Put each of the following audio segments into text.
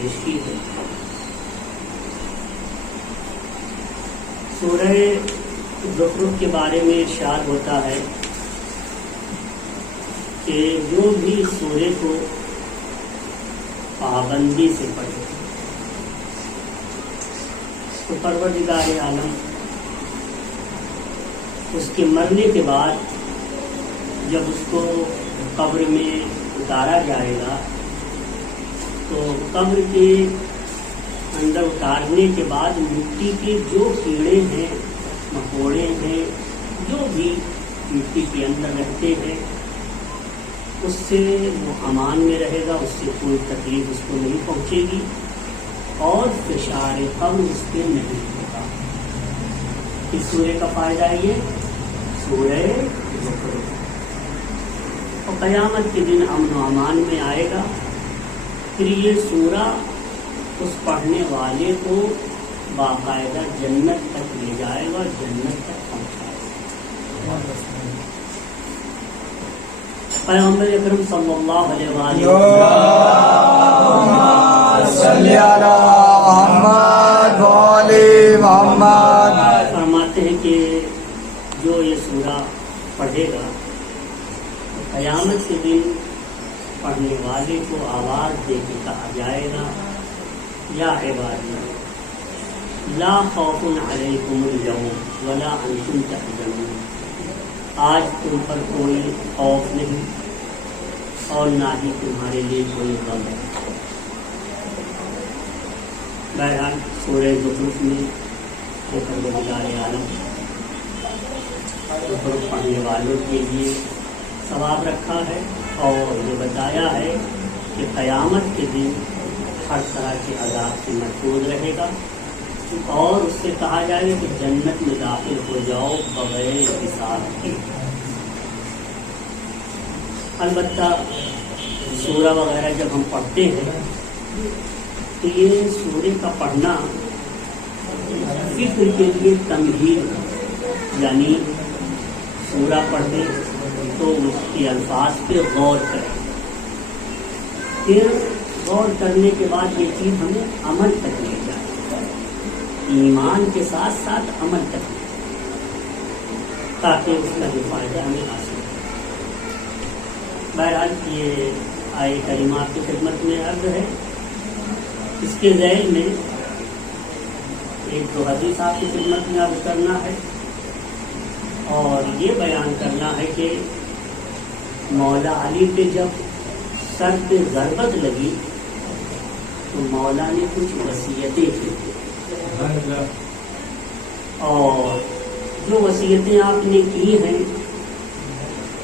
پیش کی ہے۔ سورہ زخرف کے بارے میں ارشاد ہوتا ہے کہ جو بھی سورے کو پابندی سے پڑھے تو پروردگار عالم اس کے مرنے کے بعد جب اس کو قبر میں اتارا جائے گا تو قبر کے اندر اتارنے کے بعد مٹی کے جو کیڑے ہیں مکوڑے ہیں جو بھی مٹی کے اندر رہتے ہیں اس سے وہ امان میں رہے گا، اس سے کوئی تکلیف اس کو نہیں پہنچے گی اور فشار قبر اس پہ نہیں ہوگا۔ اس سورے کا فائدہ ہے یہ سورہ زخرف، اور قیامت کے دن امن و امان میں آئے گا۔ پھر یہ سورہ اس پڑھنے والے کو باقاعدہ جنت تک لے جائے گا، جنت تک پہنچائے گا۔ پیغمبر اکرم صلی اللہ علیہ وسلم فرماتے ہیں کہ جو یہ سورہ پڑھے گا قیامت کے دن پڑھنے والے کو آواز دے کے کہا جائے گا یا عبادی لا خوف علیکم اليوم ولا انتم تحزنون، آج تم پر کوئی خوف نہیں اور نہ ہی تمہارے لیے کوئی غم ہے۔ بہرحال سورہ زخرف میں پروردگار عالم زخرف پڑھنے والوں کے لیے ثواب رکھا ہے اور یہ بتایا ہے کہ قیامت کے دن ہر طرح کے عذاب سے محفوظ رہے گا اور اس سے کہا جائے کہ جنت میں داخل ہو جاؤ بغیر حساب کے۔ البتہ سورہ وغیرہ جب ہم پڑھتے ہیں تو یہ سورے کا پڑھنا فکر کے لیے تمہید، یعنی سورہ پڑھیں تو اس کے الفاظ پہ غور کریں، پھر غور کرنے کے بعد یہ چیز ہمیں عمل تک لے جائے، ایمان کے ساتھ ساتھ عمل تک لے جائے تاکہ اس کا جو فائدہ ہمیں حاصل ہو۔ بہرحال یہ آیے کریمہ آپ کی خدمت میں عرض ہے۔ اس کے ذیل میں ایک دو حدیث آپ کی خدمت میں عرض کرنا ہے اور یہ بیان کرنا ہے کہ مولا علی پہ جب سر پہ ضربت لگی تو مولا نے کچھ وصیتیں کی اور جو وصیتیں آپ نے کی ہیں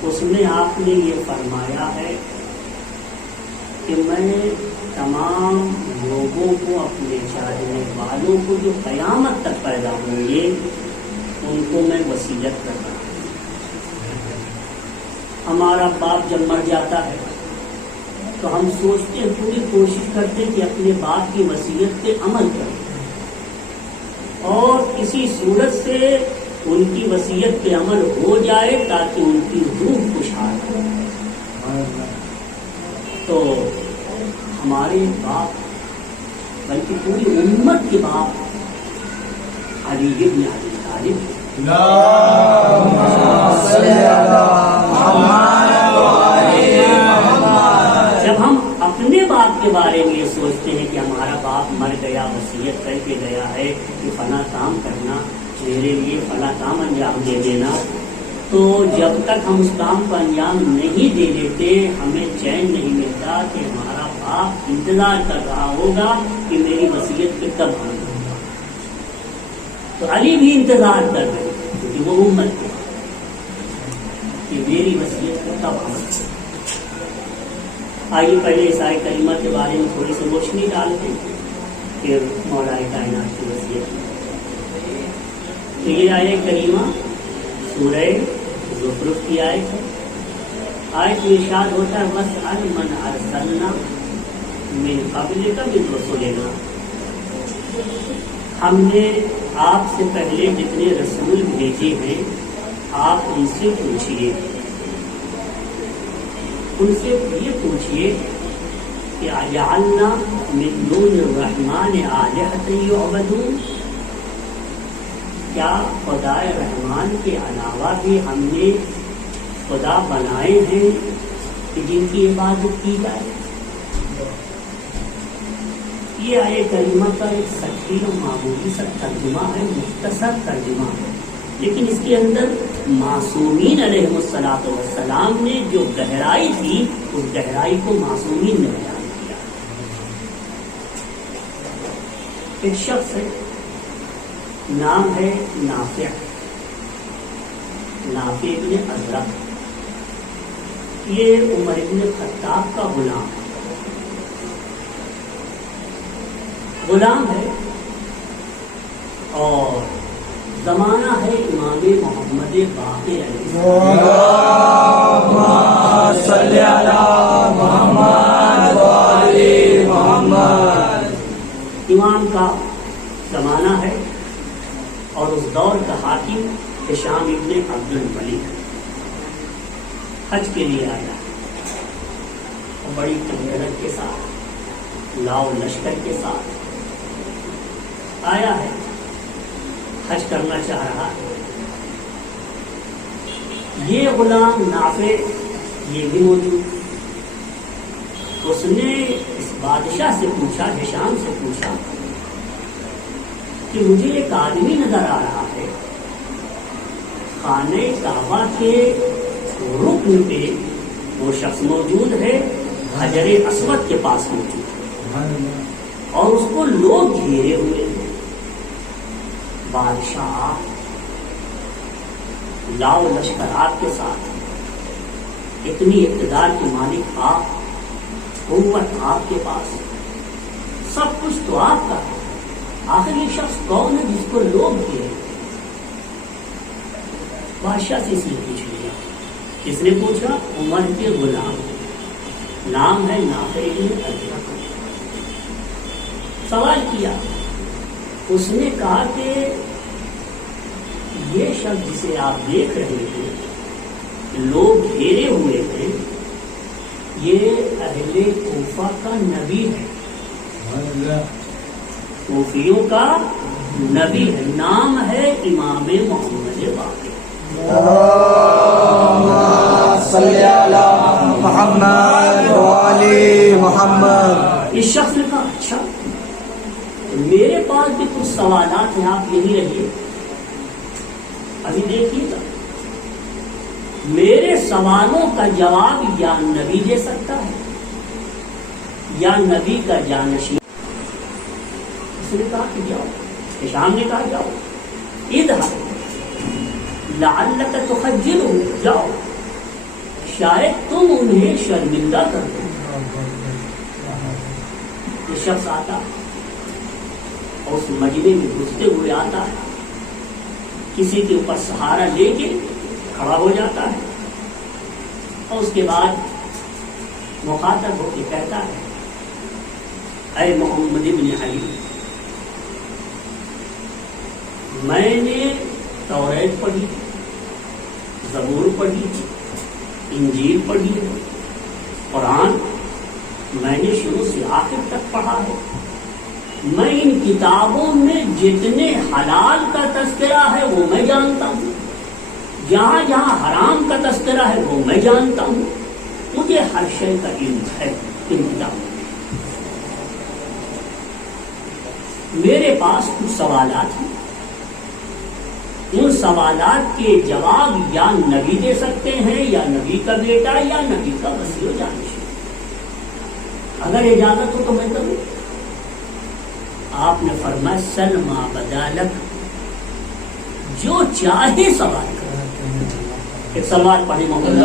اس میں آپ نے یہ فرمایا ہے کہ میں تمام لوگوں کو، اپنے چاہنے والوں کو جو قیامت تک پیدا ہوں گے ان کو میں وصیت کرتا ہوں۔ ہمارا باپ جب مر جاتا ہے تو ہم سوچتے ہیں، پوری کوشش کرتے ہیں کہ اپنے باپ کی وصیت پہ عمل کریں اور کسی صورت سے ان کی وصیت پہ عمل ہو جائے تاکہ ان کی روح خوشحال ہو۔ تو ہمارے باپ بلکہ پوری امت کے باپ علی بن ابی طالب، جب ہم اپنے باپ کے بارے میں یہ سوچتے ہیں کہ ہمارا باپ مر گیا، وصیت کر کے گیا ہے کہ فلاں کام کرنا، میرے لیے فلاں کام انجام دے دینا، تو جب تک ہم اس کام کو انجام نہیں دے دیتے ہمیں چین نہیں ملتا کہ ہمارا باپ انتظار کر رہا ہوگا کہ میری وصیت پہ کب عمل ہوگا۔ تو علی بھی انتظار کر رہے ہیں کیونکہ وہ امت ہے کہ میری وصیت پہ کب عمل ہوگا۔ آئیے پہلے اس آیت کریمہ کے بارے میں تھوڑی سی روشنی ڈالتے ہیں، پھر مولا کائنات کی وصیت۔ تو یہ آیت کریمہ سورہ زخرف کی آیت ہے۔ آیت میں ارشاد ہوتا ہے وَاسْأَلْ مَنْ أَرْسَلْنَا مِنْ قَبْلِكَ مِنْ رُسُلِنَا، ہم نے آپ سے پہلے جتنے رسول بھیجے ہیں آپ ان سے پوچھئے، ان سے یہ پوچھئے کہ اجعلنا من دون الرحمن آلہۃ یعبدون، کیا خدائے رحمان کے علاوہ بھی ہم نے خدا بنائے ہیں کہ جن کی عبادت کی جائے؟ یہ آیے کریمہ کا ایک سچی و معمولی سا ترجمہ ہے، مختصر ترجمہ ہے، لیکن اس کے اندر معصومین علیہ الصلوۃ والسلام نے جو گہرائی تھی اس گہرائی کو معصومین نے بیان کیا۔ ایک شخص ہے، نام ہے نافع، نافع ابن ازرق، یہ عمر ابن خطاب کا غلام ہے اور زمانہ ہے امام محمد باقر علیہ السلام، امام کا زمانہ ہے اور اس دور کا حاکم ہشام ابن عبد الملک حج کے لیے آیا اور بڑی تجربت کے ساتھ، لاؤ لشکر کے ساتھ آیا ہے، حج کرنا چاہ رہا ہے۔ یہ غلام نافع یہ بھی موجود، اس نے اس بادشاہ سے پوچھا، ہشام سے پوچھا کہ مجھے ایک آدمی نظر آ رہا ہے خانہ کعبہ کے رکن پہ، وہ شخص موجود ہے حجر اسود کے پاس موجود ہے اور اس کو لوگ گھیرے ہوئے ہیں۔ بادشاہ لاؤ لشکر آپ کے ساتھ، اتنی اقتدار کے مالک آپ، قوت آپ کے پاس، سب کچھ تو آپ کا ہے، آخر یہ شخص کون ہے جس کو لوگ گھیرے؟ بادشاہ سے اس نے پوچھ لیا۔ کس نے پوچھا؟ عمر کے غلام، نام ہے نافع ابن ازرق۔ سوال کیا، اس نے کہا کہ یہ شخص جسے آپ دیکھ رہے ہیں، لوگ گھیرے ہوئے ہیں، یہ اہل کوفہ کا نبی ہے، کوفیوں کا نبی ہے، نام ہے امام محمد باقر۔ صلی علی محمد وعلی محمد۔ اس شخص نے کہا اچھا میرے پاس بھی کچھ سوالات ہیں، آپ یہی رہیے، ابھی دیکھیے گا، میرے سوالوں کا جواب یا نبی دے سکتا ہے یا نبی کا جانشین۔ اس نے کہا کہ جاؤ، ہشام نے کہا جاؤ، اذهب لعلک تخجلہ، جاؤ شاید تم انہیں شرمندہ کر دو۔ یہ شخص آتا اور اس مجمع میں گھستے ہوئے آتا ہے، کسی کے اوپر سہارا لے کے کھڑا ہو جاتا ہے اور اس کے بعد مخاطب ہو کے کہتا ہے، اے محمد ابن علی، میں نے توریت پڑھی، زبور پڑھی، انجیل پڑھی ہے، قرآن میں نے شروع سے آخر تک پڑھا ہے، میں ان کتابوں میں جتنے حلال کا تذکرہ ہے وہ میں جانتا ہوں، جہاں جہاں حرام کا تذکرہ ہے وہ میں جانتا ہوں، مجھے ہر شے کا علم ہے ان کتابوں میں۔ میرے پاس کچھ سوالات ہیں، ان سوالات کے جواب یا نبی دے سکتے ہیں، یا نبی کا بیٹا، یا نبی کا وصی و جانشین۔ اگر اجازت ہو تو میں کروں۔ آپ نے فرمایا سل ما بدالک، جو چاہے سوال کر۔ ایک سوال پڑھی محمد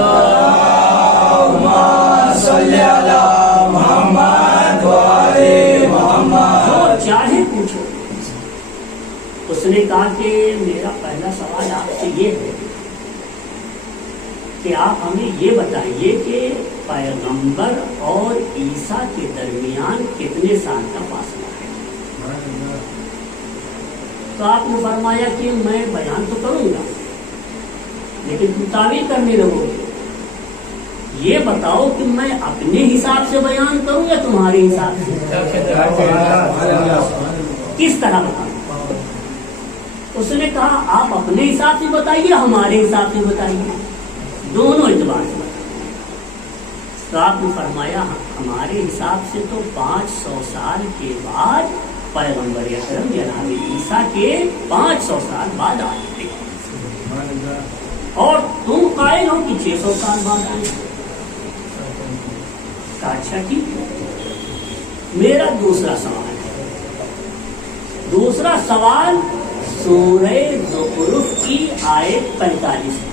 صلی علی محمد وعلی محمد، جو چاہے پوچھو۔ اس نے کہا کہ میرا پہلا سوال آپ سے یہ ہے کہ آپ ہمیں یہ بتائیے کہ پیغمبر اور عیسیٰ کے درمیان کتنے سال کا فاصلہ ہے؟ تو آپ نے فرمایا کہ میں بیان تو کروں گا لیکن تم تعویل کرنے لگو گے، یہ بتاؤ کہ میں اپنے حساب سے بیان کروں یا تمہارے حساب سے؟ کس طرح بتاؤں؟ اس نے کہا آپ اپنے حساب سے بتائیے، ہمارے حساب سے بتائیے، دونوں اعتبار سے بتائیے۔ تو آپ نے فرمایا ہمارے حساب سے تو 500 سال کے بعد پیغمبر اکرم جناب عیسیٰ کے 500 سال بعد آئے تھے، اور تم قائل ہو کہ 600 سال بعد آئے تھے۔ اچھا ٹھیک ہے، میرا دوسرا سوال ہے۔ دوسرا سوال سورہ زخرف کی آیت 45 ہے،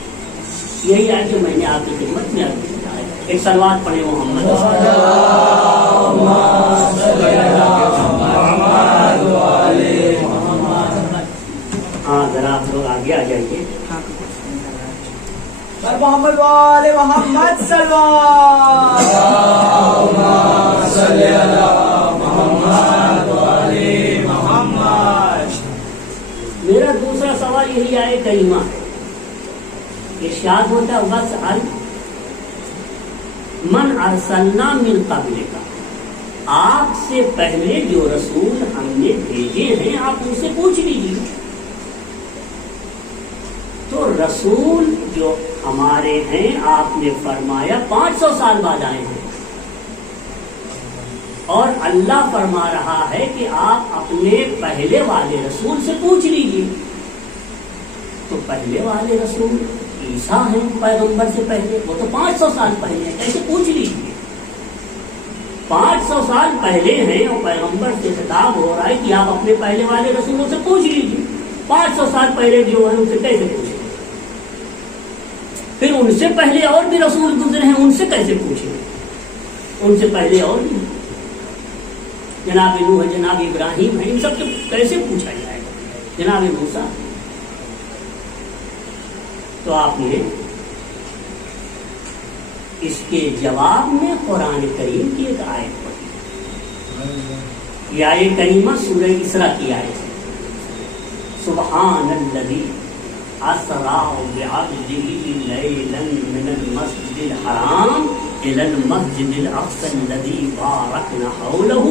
یہی آیت جو میں نے آپ کی خدمت میں آپ کی بتایا۔ ایک صلوات پڑھے محمد ہاں ذرا آپ لوگ آگے آ جائیے۔ محمد والے محمد صلی محمد۔ میرا دوسرا سوال یہی آئے کریمہ ہے، ارشاد ہوتا ہے وَاسْأَلْ مَنْ أَرْسَلْنَا مِنْ قَبْلِكَ، آپ سے پہلے جو رسول ہم نے بھیجے ہیں آپ ان سے پوچھ لیجیے۔ تو رسول جو ہمارے ہیں آپ نے فرمایا 500 سال بعد آئے ہیں، اور اللہ فرما رہا ہے کہ آپ اپنے پہلے والے رسول سے پوچھ لیجیے۔ تو پہلے والے رسول عیسیٰ ہیں پیغمبر سے پہلے، وہ تو 500 سال پہلے ہیں، کیسے پوچھ لیجیے؟ 500 سال پہلے ہیں اور پیغمبر سے خطاب ہو رہا ہے کہ آپ اپنے پہلے والے رسولوں سے پوچھ لیجیے۔ 500 سال پہلے جو ہے ان سے کیسے پوچھیں؟ پھر ان سے پہلے اور بھی رسول گزرے ہیں، ان سے کیسے پوچھیں؟ ان سے پہلے اور بھی جناب نوح ہے، جناب ابراہیم ہے، ان سب سے کیسے پوچھا جائے گا؟ جناب موسیٰ۔ تو آپ نے اس کے جواب میں قرآن کریم کی ایک آیت پڑھی، یہ آیت کریمہ سورہ اسراء کی آیت ہے۔ سبحان الذی اسرا بعبدہ لیلا من المسجد الحرام الى المسجد الاقصى الذی بارکنا حولہ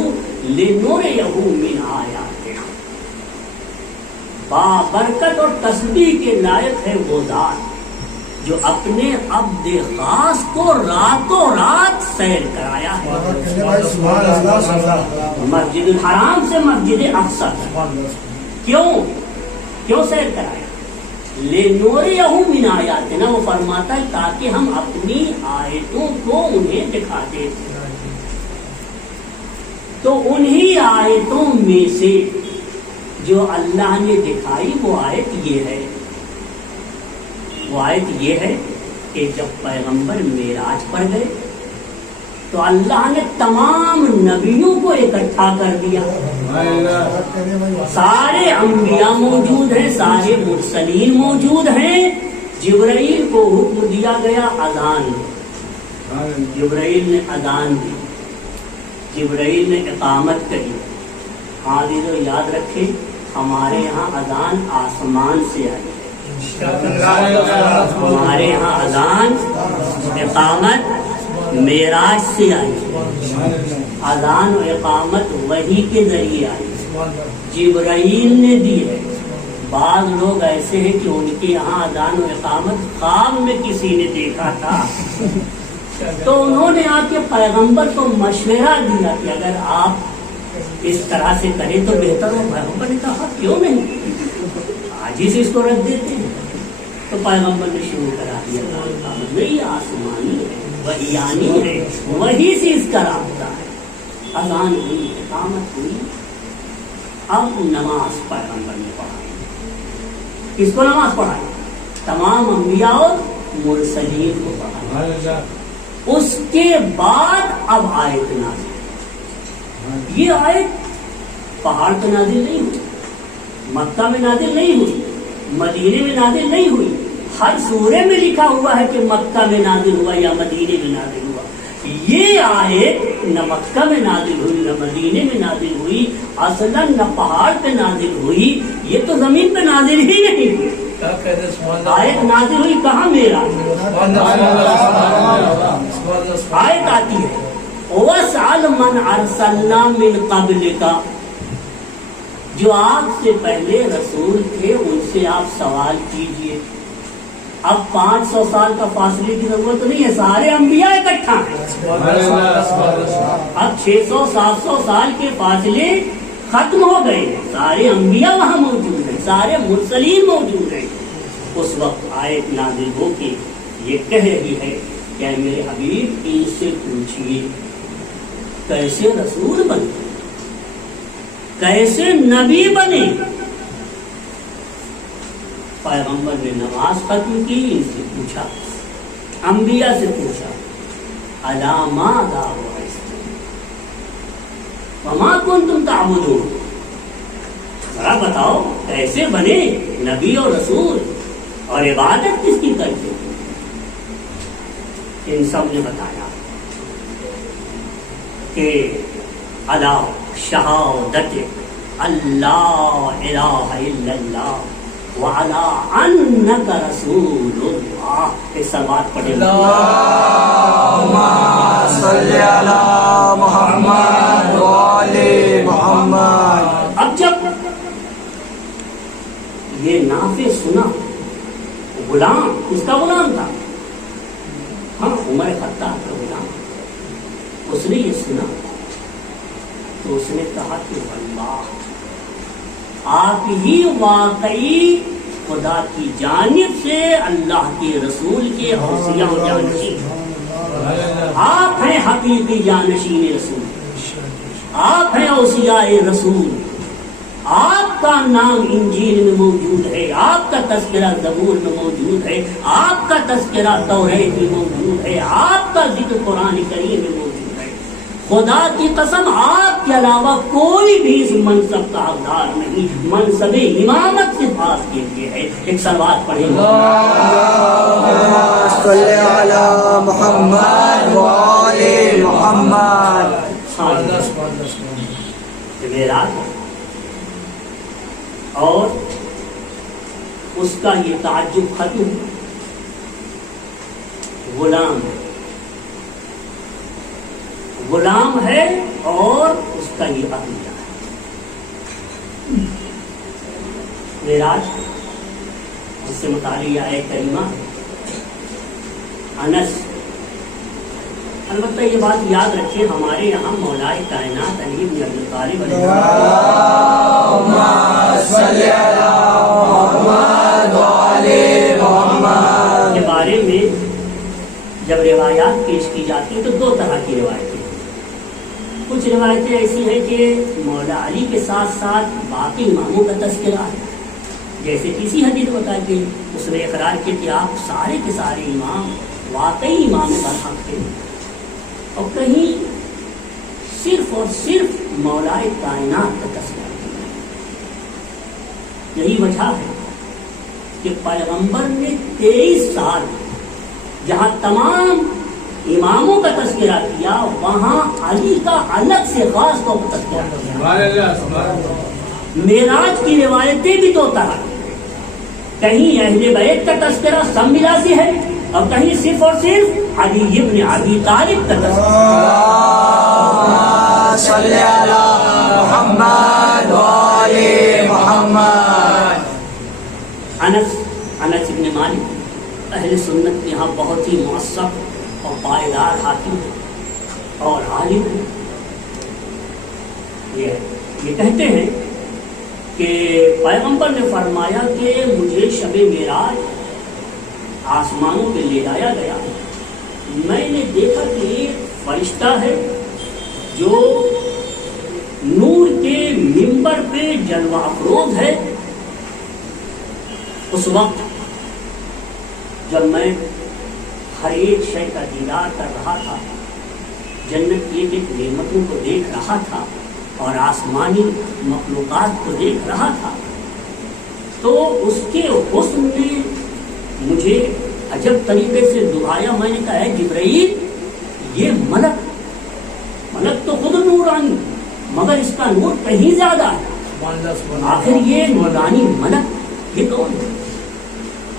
لنریہ من آیاتنا۔ بابرکت اور تسبیح کے لائق ہے وہ ذات جو اپنے عبد خاص کو راتوں رات سیر کرایا ہے، مسجد الحرام سے مسجد اقصی تک۔ کیوں سیر کرایا؟ لِنُرِيَهُ مِنْ آیاتنا، وہ فرماتا ہے تاکہ ہم اپنی آیتوں کو انہیں دکھاتے۔ تو انہی آیتوں میں سے جو اللہ نے دکھائی وہ آیت یہ ہے، وہ آیت یہ ہے کہ جب پیغمبر معراج پر گئے تو اللہ نے تمام نبیوں کو اکٹھا کر دیا، سارے انبیاء موجود ہیں، سارے مرسلین موجود ہیں۔ جبرائیل کو حکم دیا گیا اذان، جبرائیل نے اذان دی، جبرائیل نے اقامت کری۔ حاضر یاد رکھیں ہمارے یہاں اذان آسمان سے آئی، ہمارے یہاں اذان اقامت معراج سے آئی، اذان و اقامت وحی کے ذریعے آئی، جبرائیل نے دی ہے۔ بعض لوگ ایسے ہیں کہ ان کے یہاں اذان و اقامت خواب میں کسی نے دیکھا تھا، تو انہوں نے آ کے پیغمبر کو مشورہ دیا کہ اگر آپ اس طرح سے کریں تو بہتر ہو۔ پیغمبر نے کہا کیوں نہیں، آج ہی سے اس کو رکھ دیتے ہیں۔ تو پیغمبر نے شروع کرا دیا وہی آسمانی ہے، وحیانی ہے، وہی سے اس کا رابطہ ہے۔ اذان ہوئی، اقامت ہوئی، اب نماز پیغمبر نے پڑھائی۔ کس کو نماز پڑھائی؟ تمام انبیاء اور مرسلین کو پڑھائی۔ اس کے بعد اب آیت نازل، یہ آیت پہاڑ پہ نازل نہیں ہوئی، مکہ میں نازل نہیں ہوئی، مدینے میں نازل نہیں ہوئی۔ ہر سورے میں لکھا ہوا ہے کہ مکہ میں نازل ہوا یا مدینے میں نازل ہوا۔ یہ آیت نہ مکہ میں نازل ہوئی نہ مدینے میں نازل ہوئی، اصلاً نہ پہاڑ پہ نازل ہوئی، یہ تو زمین پہ نازل ہی نہیں ہوئی۔ آیت نازل ہوئی کہاں؟ میرا آیت آتی ہے وَاسْأَلْ مَنْ أَرْسَلْنَا مِنْ قَبْلِكَ، جو آپ سے پہلے رسول تھے ان سے آپ سوال کیجئے. اب 500 سال کا فاصلے کی ضرورت نہیں ہے، سارے انبیاء اکٹھا ہیں. اب 600-700 سال کے فاصلے ختم ہو گئے ہیں، سارے انبیاء وہاں موجود ہیں، سارے مرسلین موجود ہیں. اس وقت آیت نازل ہو کے یہ کہہ رہی ہے کہ اے میرے حبیب ان سے پوچھئے کیسے رسول بنے، کیسے نبی بنے. پیغمبر نے نماز ختم کی، ان سے پوچھا، انبیاء سے پوچھا الا ماذا بعثتم وما کنتم تعبدون، ذرا بتاؤ کیسے بنے نبی اور رسول اور عبادت کس کی کرتے. ان سب نے بتایا کہ الا شہادت اللہ الہ الا اللہ وعلا انک رسول اللہ. اس بات پڑھیں اللہم صلی علی محمد وآل محمد. اب جب یہ نافع سنا، غلام اس کا غلام تھا، ہاں عمر خطاب کا غلام، اس نے یہ سنا تو اس نے کہا کہ واللہ آپ ہی واقعی خدا کی جانب سے اللہ کے رسول کے اوصیاء و جانشین، آپ ہیں حقیقی جانشین رسول، آپ ہیں اوصیاء رسول، آپ کا نام انجیل میں موجود ہے، آپ کا تذکرہ زبور میں موجود ہے، آپ کا تذکرہ توریت میں موجود ہے، آپ کا ذکر قرآن کریم میں موجود ہے. خدا کی قسم آپ کے علاوہ کوئی بھی اس منصب کا حقدار نہیں، منصب امامت سے پاس کے لیے ہے. ایک صلوات پڑھیں صلی علی محمد وآل محمد. معراج اور اس کا یہ تعجب ختم، غلام ہے اور اس کا یہ عقیدہ ہے. معراج اس سے متعلق آیت کریمہ انس. البتہ یہ بات یاد رکھیں ہمارے یہاں مولائے کائنات علی بن ابی طالب اللہم صلی علی محمد وآل محمد کے بارے میں جب روایات پیش کی جاتی ہیں تو دو طرح کی روایتیں. کچھ روایتیں ایسی ہیں کہ مولا علی کے ساتھ ساتھ باقی اماموں کا تذکرہ ہے، جیسے کسی حدیث بتا کے اس نے اقرار کیا کہ آپ سارے کے سارے امام واقعی امام برحق تھے. اور کہیں صرف اور صرف مولائے کائنات کا تذکرہ کیا. یہی وجہ ہے کہ پیغمبر نے 23 سال جہاں تمام اماموں کا تذکرہ کیا وہاں علی کا الگ سے خاص طور پر تذکرہ کیا. معراج کی روایتیں بھی دو طرح، کہیں اہل بیت کا تذکرہ سب ملا سے ہے اور کہیں صرف اور صرف علی ابن ابی طالب کا تذکرہ. صلی علی محمد وآل محمد. انس ابن مالک اہل سنت کے یہاں بہت ہی مؤثر اور پائیدار حاکم اور عالم ہیں. یہ کہتے ہیں کہ پیغمبر نے فرمایا کہ مجھے شب معراج آسمانوں پہ لے جایا گیا، میں نے دیکھا کہ ایک فرشتہ ہے جو نور کے منبر پہ جلوہ افروز ہے. اس وقت جب میں ہر ایک شے کا دیدار کر رہا تھا، جنت کی ایک نعمتوں کو دیکھ رہا تھا اور آسمانی مخلوقات کو دیکھ رہا تھا، تو اس کے حسن نے مجھے عجب طریقے سے دبایا. میں نے کہا ہے جبرائیل یہ ملک تو خود نورانی مگر اس کا نور کہیں زیادہ ہے، آخر یہ نورانی ملک یہ کون ہے؟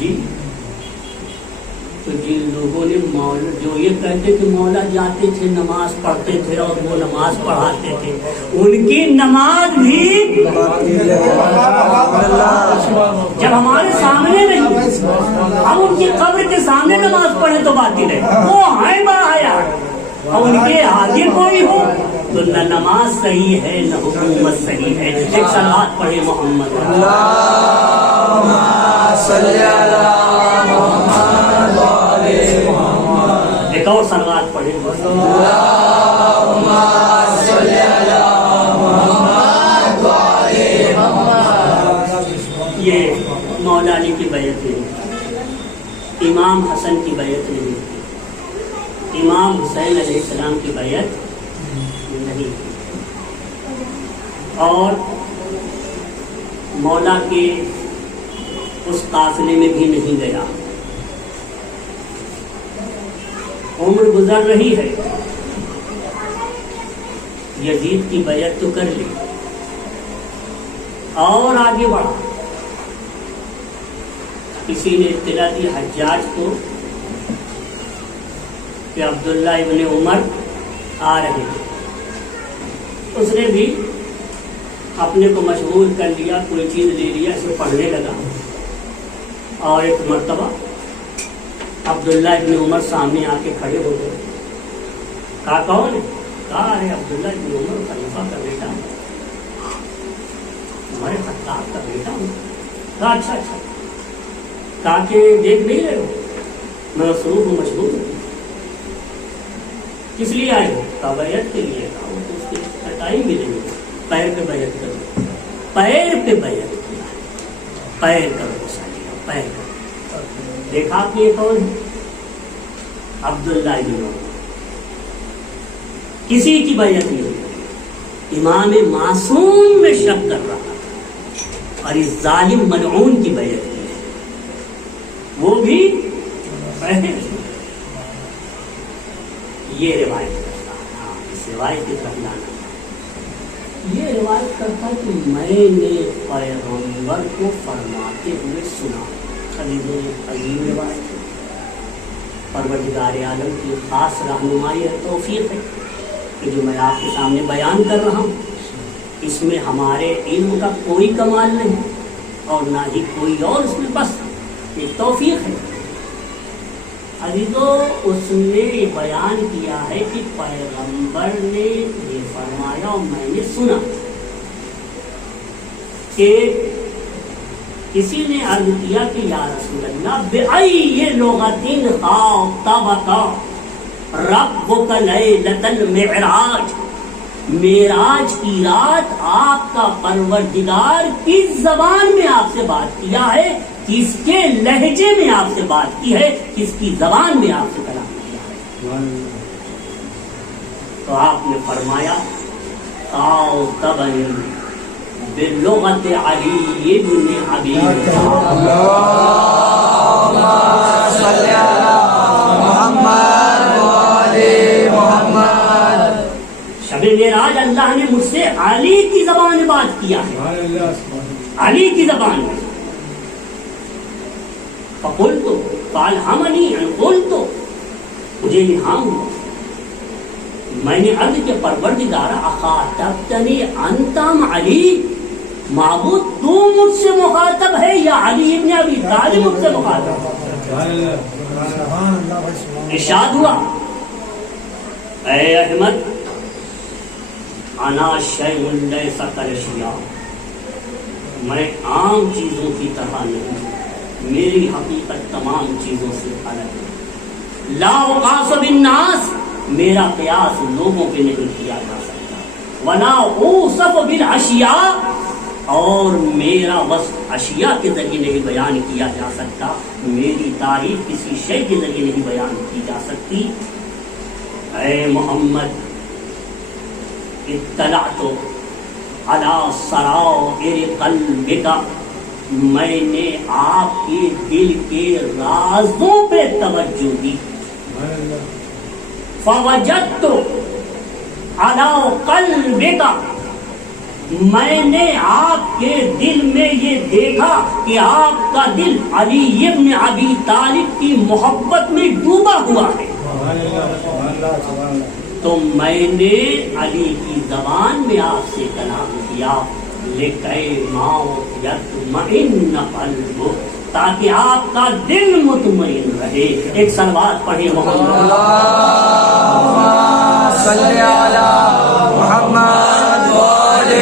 جی تو جن لوگوں نے مولا جو یہ کہتے کہ مولا جاتے تھے نماز پڑھتے تھے اور وہ نماز پڑھاتے تھے، ان کی نماز بھی جب ہمارے سامنے نہیں، ہم ان کی قبر کے سامنے نماز پڑھیں تو باطل ہے، وہ ہیں باحیا اور ان کے حاضر کوئی ہو تو نہ نماز صحیح ہے نہ حکومت صحیح ہے۔ ایک صلوات پڑھے محمد اللہم صلی علی محمد و آل محمد۔ ایک اور صلوات پڑھے اللہم صلی علی محمد و آل محمد۔ یہ مولا علی کی بیعت نہیں، امام حسن کی بیعت نہیں، امام حسین علیہ السلام کی بیعت نہیں، اور مولا کے اس قافلے میں بھی نہیں گیا۔ عمر گزر رہی ہے، یزید کی بیعت تو کر لی اور آگے بڑھا۔ کسی نے اطلاع دی حجاج کو کہ عبداللہ ابن عمر آ رہے ہیں، اس نے بھی اپنے کو مشغول کر لیا، کوئی چیز لے لیا، اسے پڑھنے لگا، اور ایک مرتبہ عبداللہ ابن عمر سامنے آ کے کھڑے ہو گئے۔ کہا کون ہے؟ کہا ارے عبداللہ ابن عمر خلیفہ کا بیٹا ہوں، ہمارے خطاب کا بیٹا ہوں۔ کہا اچھا اچھا۔ کہا کہ دیکھ نہیں رہے ہو میں مصروف ہوں، مشغول ہوں، کس لیے آئے ہو؟ کہا بیعت کے لیے۔ کہا وہ تو اس کے ٹائم بھی نہیں، پیر پہ بیعت کرو، پیر پہ بیعت کیا، پیر کرو ساتھیوں، پیر کرو۔ دیکھا آپ یہ کون ہے؟ عبداللہ ابن عمر۔ کسی کی بیعت نہیں ہوئی، امام معصوم میں شک کر رہا تھا اور اس ظالم ملعون کی بیعت کی ہے، وہ بھی پہلے۔ یہ روایت کرتا ہے، اس روایت کی طرف لانا، یہ روایت کرتا ہے کہ میں نے پیغمبر کو فرماتے ہوئے سنا۔ عظیم روایت ہے، پروردگار عالم کی خاص رہنمائی ہے، توفیق ہے کہ جو میں آپ کے سامنے بیان کر رہا ہوں، اس میں ہمارے علم کا کوئی کمال نہیں اور نہ ہی کوئی اور، اس میں بس ایک توفیق ہے۔ عزیزو، اس نے یہ بیان کیا ہے کہ پیغمبر نے یہ فرمایا اور میں نے سنا کہ کسی نے عرض کیا کہ یا رسول اللہ بأی لغۃ خاطبک ربک لیلۃ المعراج، معراج کی رات آپ کا پروردگار کس زبان میں آپ سے بات کیا ہے، کس کے لہجے میں آپ سے بات کی ہے، کس کی زبان میں آپ سے کلام کیا ہے؟ تو آپ نے فرمایا خاطبنی بلغت علی بن ابی طالب۔ اللہم صلی علی محمد و آل محمد۔ شب معراج اللہ نے مجھ سے علی کی زبان میں بات کیا ہے، علی کی زبان میں۔ فقلت فالہمنی ان قلت، مجھے الہام ہوا، میں نے عرض کہ پروردگار اخاطبتنی انتم علی، معبود تو مجھ سے مخاطب ہے یا علی ابن ابی طالب مجھ سے مخاطب؟ ارشاد ہوا اے احمد انا شیء لیس کالاشیاء، میں عام چیزوں کی طرح نہیں، میری حقیقت تمام چیزوں سے الگ ہے۔ لا اقاس بالناس، میرا قیاس لوگوں پہ نہیں کیا جا سکتا۔ ولا اوصف بالاشیاء، اور میرا وصف اشیاء کے ذریعے نہیں بیان کیا جا سکتا، میری تعریف کسی شے کے ذریعے نہیں بیان کی جا سکتی۔ اے محمد اطلعت علی سرائر قلبک، میں نے آپ کے دل کے رازوں پہ توجہ دی۔ فوجدت علی قلبک میں نے آپ کے دل میں یہ دیکھا کہ آپ کا دل علی ابن ابی طالب کی محبت میں ڈوبا ہوا ہے، تو میں نے علی کی زبان میں آپ سے کلام کیا لکھے ماؤ یطمئن قلبہ، تاکہ آپ کا دل مطمئن رہے۔ ایک صلوات پڑھے محمد صلی علی محمد وآلِ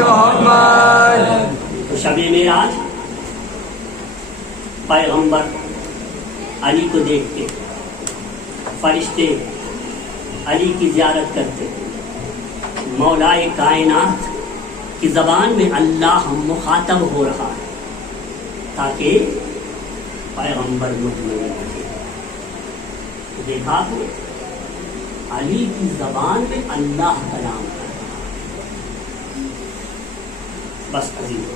محمد۔ تو شب معراج پیغمبر علی کو دیکھتے، فرشتے علی کی زیارت کرتے، مولائے کائنات کی زبان میں اللہ مخاطب ہو رہا ہے تاکہ پیغمبر مطمئن رہے۔ دیکھا آپ نے علی کی زبان میں اللہ کلام کر رہا ہے۔ بس عزیز،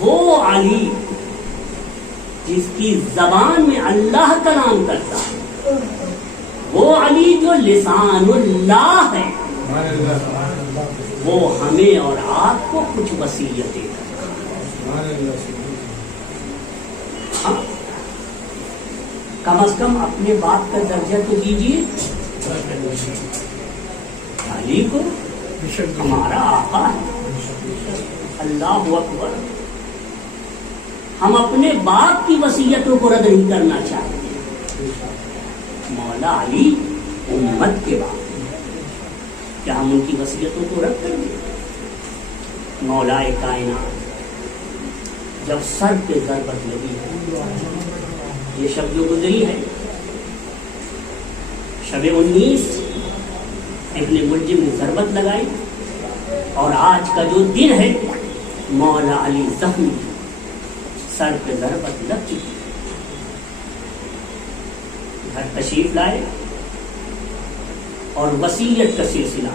وہ علی جس کی زبان میں اللہ کلام کرتا ہے، وہ علی جو لسان اللہ ہے، وہ ہمیں اور آپ کو کچھ وصیتیں کرتا ہے۔ ہاں، کم از کم اپنے باپ کا درجہ تو دیجیے علی کو، ہمارا آقا ہے۔ اللہ اکبر۔ ہم اپنے باپ کی وصیتوں کو رد نہیں کرنا چاہتے، مولا علی امت کے باپ، کیا ہم ان کی وصیتوں کو رد کر دیں؟ مولائے کائنات جب سر پہ ضربت لگی ہے، یہ شب جو گزری ہے، شب 19 ابن ملجم نے ضربت لگائی، اور آج کا جو دن ہے مولا علی زخمی، سر پہ ضربت لگ چکی، گھر تشریف لائے اور وصیت کا سلسلہ،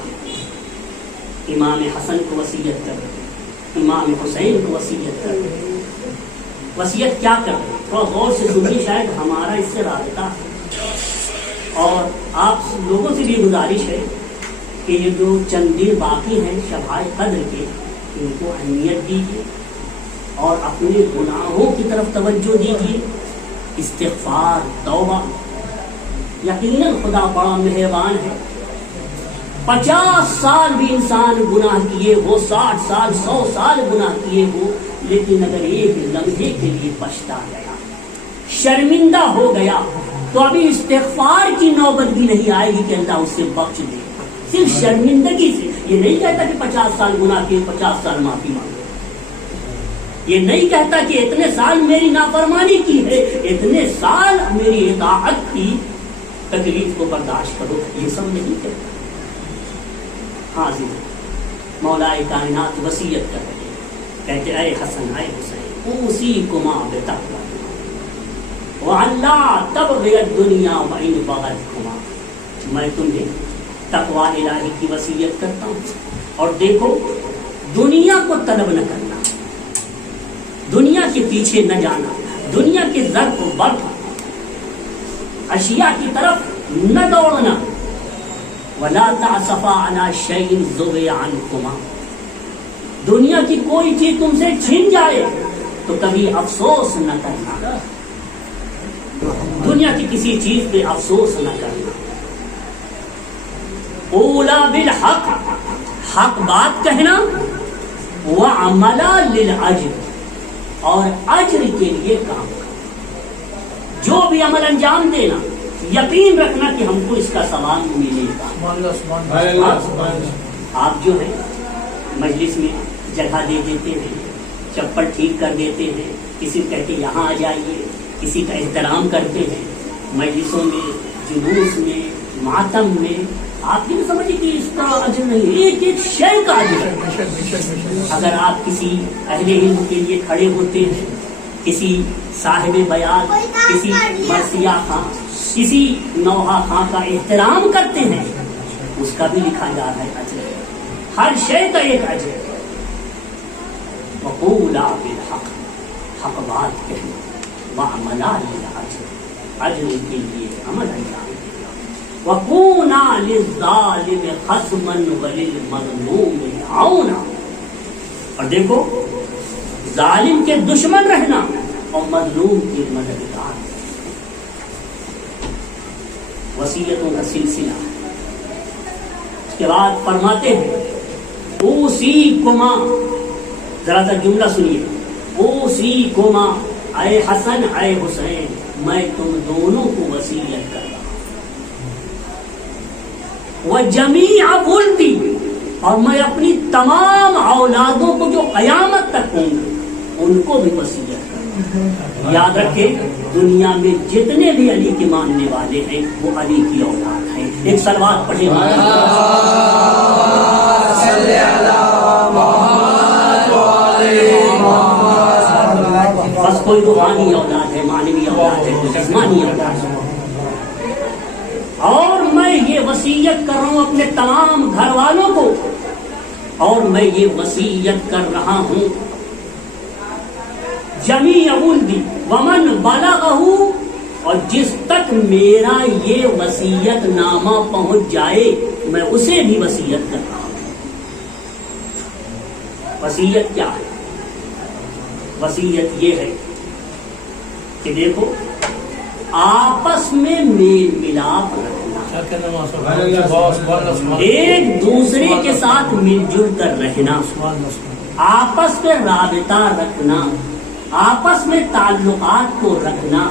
امام حسن کو وصیت کر رہے، امام حسین کو وصیت کر رہے۔ وصیت کیا کر رہے؟ تھوڑا غور سے سنیے، شاید ہمارا اس سے رابطہ ہے، اور آپ لوگوں سے بھی گزارش ہے کہ یہ جو چند دن باقی ہیں شبائے قدر کے، ان کو اہمیت دیجیے اور اپنے گناہوں کی طرف توجہ دیجیے، استغفار، توبہ۔ یقیناً خدا بڑا مہربان ہے، 50 سال بھی انسان گناہ کیے ہو، 60 سال 100 سال گناہ کیے ہو، لیکن اگر ایک لمحے کے لیے پچھتا گیا، شرمندہ ہو گیا، تو ابھی استغفار کی نوبت بھی نہیں آئے گی کہ اللہ اس سے بخش دے۔ صرف شرمندگی سے، یہ نہیں کہتا کہ 50 سال گناہ کیے 50 سال معافی مانگو، یہ نہیں کہتا کہ اتنے سال میری نافرمانی کی ہے، اتنے سال میری اطاعت کی، تکلیف کو برداشت کرو، یہ سب نہیں کہتا۔ حاضر مولائے کائنات وصیت کر رہے، کہتے اے حسن اے حسین اوصیکما بتقوی وَأَلَّا تَبْغِيَ الدُّنْيَا وَإِنْ بَغَتْكُمَا، میں تمہیں تقوی الہی کی وصیت کرتا ہوں، اور دیکھو دنیا کو طلب نہ کرنا، دنیا کے پیچھے نہ جانا، دنیا کے ضرب و برق اشیاء کی طرف نہ دوڑنا، وَلَا تَعْسَفَا عَلَى شَيْءٍ ذُبِيَ عَنْكُمَا، دنیا کی کوئی چیز تم سے چھن جائے تو کبھی افسوس نہ کرنا، دنیا کی کسی چیز پہ افسوس نہ کرنا۔ اولا بالحق، حق بات کہنا، وعملا للعجر، اور اجر کے لیے کام کرنا، جو بھی عمل انجام دینا یقین رکھنا کہ ہم کو اس کا ثواب ملے گا۔ آپ جو ہے مجلس میں جگہ دے دیتے ہیں، چپل ٹھیک کر دیتے ہیں، کسی کو کہتے یہاں آ جائیے، کسی کا احترام کرتے ہیں، مجلسوں میں، جلوس میں، ماتم میں، آپ یہ سمجھے کہ اس کا اجر نہیں، ایک ایک شے کا اجر ہے۔ اگر آپ کسی اہل علم کے لیے کھڑے ہوتے ہیں، کسی صاحب بیان، کسی مرثیہ خاں، کسی نوحہ خاں کا احترام کرتے ہیں، اس کا بھی لکھا جا رہا ہے اجر، ہر شے کا ایک اجر ہے۔ وقولا بالحق، حق بات کہنا، وعملا للعجر، اجر کے لیے عمل انجام دینا۔ وَكُونَا لِلظَّالِمِ خَصْمًا وَلِلْمَظْلُومِ عَوْنًا. اور دیکھو ظالم کے دشمن رہنا اور مظلوم کی مددگار. وصیتوں کا سلسلہ. اس کے بعد فرماتے ہیں اوصیکما، ذرا سا جملہ سنیے، اوصیکما اے حسن اے حسین، میں تم دونوں کو وصیت کر رہا ہوں. وجمیع ولدی، اور میں اپنی تمام اولادوں کو جو قیامت تک ہوں گے ان کو بھی وصیت کر رہا ہوں. یاد رکھیں دنیا میں جتنے بھی علی کے ماننے والے ہیں وہ علی کی اولاد ہیں. ایک صلوات پڑھیں بس. کوئی روحانی اولاد ہے، معنوی اولاد ہے، کوئی جسمانی اولاد ہے. اور میں یہ وصیت کر رہا ہوں اپنے تمام گھر والوں کو، اور میں یہ وصیت کر رہا ہوں جمیع ولدی ومن بلغہ، اور جس تک میرا یہ وصیت نامہ پہنچ جائے میں اسے بھی وصیت کر رہا ہوں. وصیت کیا ہے؟ وصیت یہ ہے کہ دیکھو آپس میں میل ملاپ رکھنا، ایک دوسرے کے ساتھ مل جل کر رہنا، آپس میں رابطہ رکھنا، آپس میں تعلقات کو رکھنا،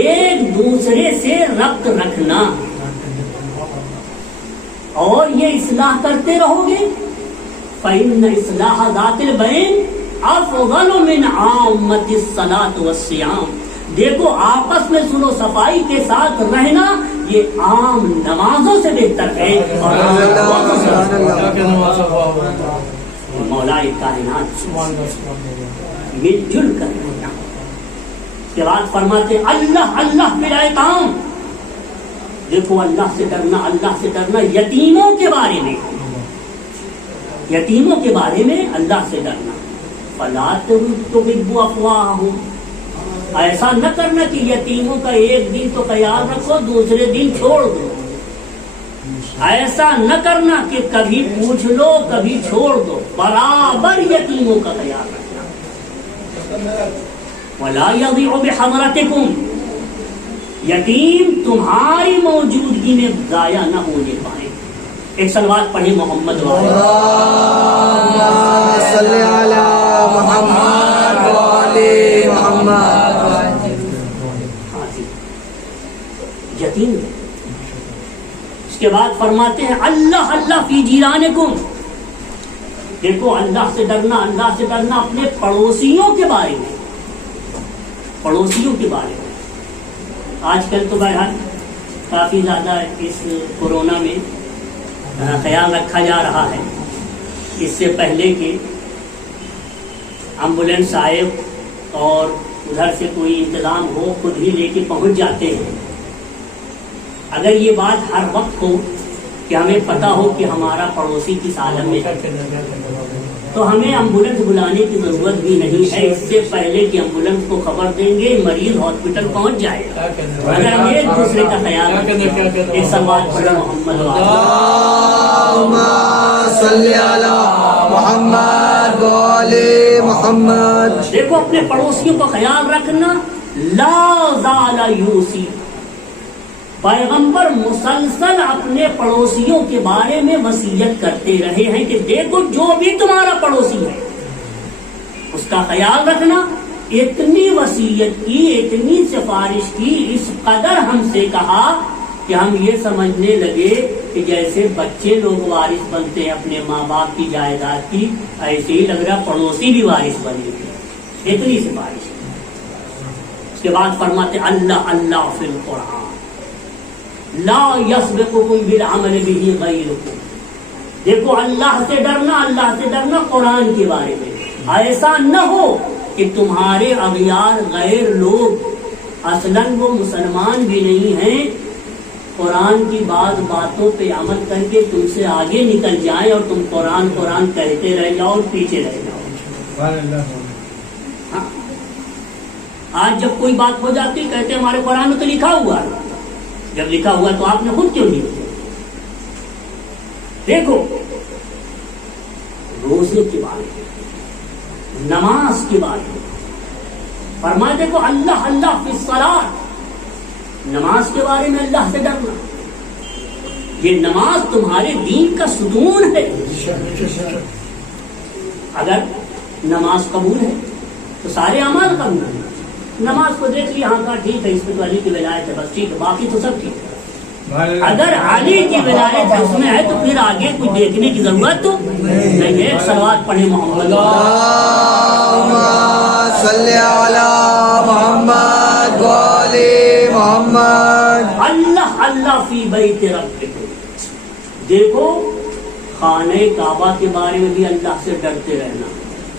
ایک دوسرے سے ربط رکھنا، اور یہ اصلاح کرتے رہو گے. فَإِنَّ إِصْلَاحَ ذَاتِ الْبَيْنِ أَفْضَلُ مِنْ عَامَّةِ الصَّلَاةِ وَالصِّيَامِ. دیکھو آپس میں سلو صفائی کے ساتھ رہنا یہ عام نمازوں سے بہتر ہے. اور مولا کائنات مل جل کر رہنا. اس کے بعد فرماتے اللہ اللہ بلا کام. دیکھو اللہ سے ڈرنا، اللہ سے ڈرنا یتیموں کے بارے میں، یتیموں کے بارے میں اللہ سے ڈرنا. فَلَا تُحِبُّ أَفْوَاهُمْ، ایسا نہ کرنا کہ یتیموں کا ایک دن تو خیال رکھو دوسرے دن چھوڑ دو. ایسا نہ کرنا کہ کبھی پوچھ لو کبھی چھوڑ دو، برابر یتیموں کا خیال رکھنا. وَلَا يَضِعُ بِحَضْرَتِكُمْ، یتیم تمہاری موجودگی میں ضائع نہ ہونے پائے. ایک صلوات پڑھیں محمد صلی علی محمد وعلی محمد. یتیم. اس کے بعد فرماتے ہیں اللہ اللہ فی جیرانکم. دیکھو اللہ سے ڈرنا، اللہ سے ڈرنا اپنے پڑوسیوں کے بارے میں، پڑوسیوں کے بارے میں. آج کل تو بہرحال کافی زیادہ اس کورونا میں خیال رکھا جا رہا ہے. اس سے پہلے کہ ایمبولینس آئے اور ادھر سے کوئی انتظام ہو خود ہی لے کے پہنچ جاتے ہیں. اگر یہ بات ہر وقت ہو کہ ہمیں پتہ ہو کہ ہمارا پڑوسی کس عالم میں ہے تو ہمیں ایمبولینس بلانے کی ضرورت بھی نہیں ہے. اس سے پہلے کہ ایمبولینس کو خبر دیں گے مریض ہاسپٹل پہنچ جائے گا. اگر ہم ایک دوسرے کا خیال رکھیں. ایک سوال پڑھیں محمد صلی علی محمد وعلی محمد. دیکھو اپنے پڑوسیوں کا خیال رکھنا. لا زال یوسی، پیغمبر مسلسل اپنے پڑوسیوں کے بارے میں وصیت کرتے رہے ہیں کہ دیکھو جو بھی تمہارا پڑوسی ہے اس کا خیال رکھنا. اتنی وصیت کی، اتنی سفارش کی، اس قدر ہم سے کہا کہ ہم یہ سمجھنے لگے کہ جیسے بچے لوگ وارث بنتے ہیں اپنے ماں باپ کی جائیداد کی، ایسے ہی لگ رہا پڑوسی بھی وارث بنے گے. اتنی سفارش. اس کے بعد فرماتے اللہ اللہ فی القرآن لا یسبقکم بالعمل به غیرکم. دیکھو اللہ سے ڈرنا، اللہ سے ڈرنا قرآن کے بارے میں. ایسا نہ ہو کہ تمہارے اغیار غیر لوگ اصلاً وہ مسلمان بھی نہیں ہیں، قرآن کی بعض باتوں پہ عمل کر کے تم سے آگے نکل جائیں اور تم قرآن قرآن کہتے رہ جاؤ اور پیچھے رہ جاؤ. ہاں. آج جب کوئی بات ہو جاتی کہتے ہمارے قرآن میں تو لکھا ہوا ہے. جب لکھا ہوا تو آپ نے خود کیوں نہیں کیا؟ دیکھو روزے کے بارے میں، نماز کے بارے میں فرمایا، دیکھو اللہ اللہ فی الصلاۃ، نماز کے بارے میں اللہ سے ڈرنا، یہ نماز تمہارے دین کا ستون ہے۔ اگر نماز قبول ہے تو سارے اعمال قبول ہیں۔ نماز کو دیکھ لی، ہاں کہا ٹھیک ہے، اس میں تو علی کی ولایت ہے، بس ٹھیک ہے، باقی تو سب ٹھیک ہے۔ اگر علی کی ولایت اس میں ہے تو پھر آگے کچھ دیکھنے کی ضرورت تو نہیں ہے۔ ایک صلوات پڑھے محمد اللہم صلی علی محمد و آل محمد۔ اللہ اللہ فی بیت ربکم، دیکھو خانہ کعبہ کے بارے میں بھی اللہ سے ڈرتے رہنا،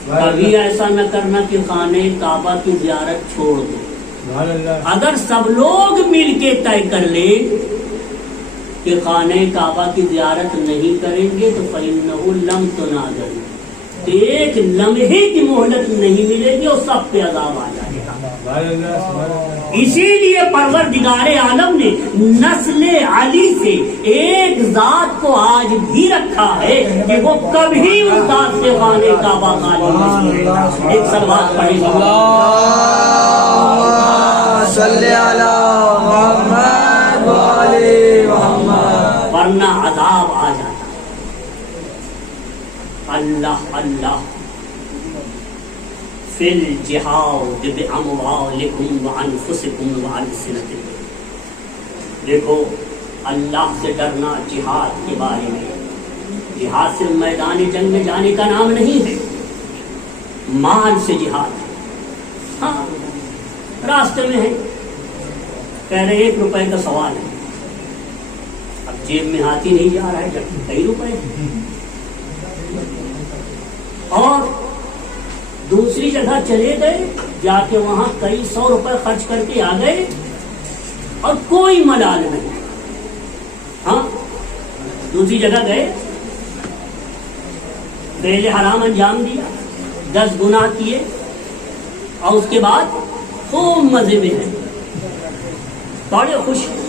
کبھی ایسا نہ کرنا کہ خانہ کعبہ کی زیارت چھوڑ دو۔ اگر سب لوگ مل کے طے کر لیں کہ خانہ کعبہ کی زیارت نہیں کریں گے تو فإنہ لم تنازل، ایک لمحے کی مہلت نہیں ملے گی اور سب پہ عذاب آ جائے گا۔ اسی لیے پروردگار عالم نے نسل علی سے ایک ذات کو آج بھی رکھا ہے کہ وہ کبھی اس ذات سے خانہ کعبہ خالی نہیں کرے گا۔ ایک صلوات پڑھیں گے اللہم صلی علی محمد و آل محمد، ورنہ عذاب آ جاتا۔ اللہ اللہ فی الجہاد باموالکم وانفسکم والسنتکم، دیکھو اللہ سے ڈرنا جہاد کے بارے میں۔ جہاد صرف میدان جنگ میں جانے کا نام نہیں ہے، مال سے جہاد ہے۔ ہاں راستے میں ہے، کہہ رہے 1 روپے کا سوال ہے، اب جیب میں ہاتھ ہی نہیں جا رہا ہے جب کئی روپے، اور دوسری جگہ چلے گئے، جا کے وہاں کئی 100 روپے خرچ کر کے آ گئے اور کوئی ملال نہیں۔ ہاں دوسری جگہ گئے، فعل حرام انجام دیا، 10 گناہ کیے، اور اس کے بعد خوب مزے میں ہیں، بڑے خوش ہیں،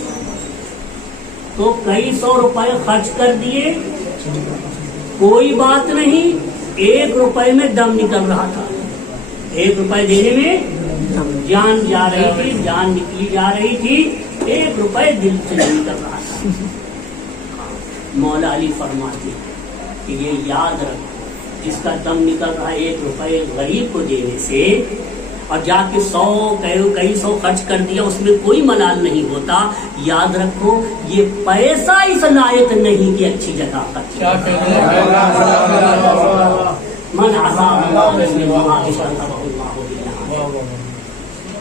تو کئی 100 روپے خرچ کر دیے، کوئی بات نہیں، 1 روپے میں دم نکل رہا تھا، 1 روپے دینے میں جان جا رہی تھی، جان نکلی جا رہی تھی، 1 روپے دل سے نہیں نکل رہا تھا۔ مولا علی فرماتے ہیں کہ یہ یاد رکھو، جس کا دم نکل رہا ہے 1 روپے غریب کو دینے سے، اور جا کے 100 کئی 100 خرچ کر دیا، اس میں کوئی ملال نہیں ہوتا، یاد رکھو یہ پیسہ اس لائق نہیں کہ اچھی جگہ خرچ من عصا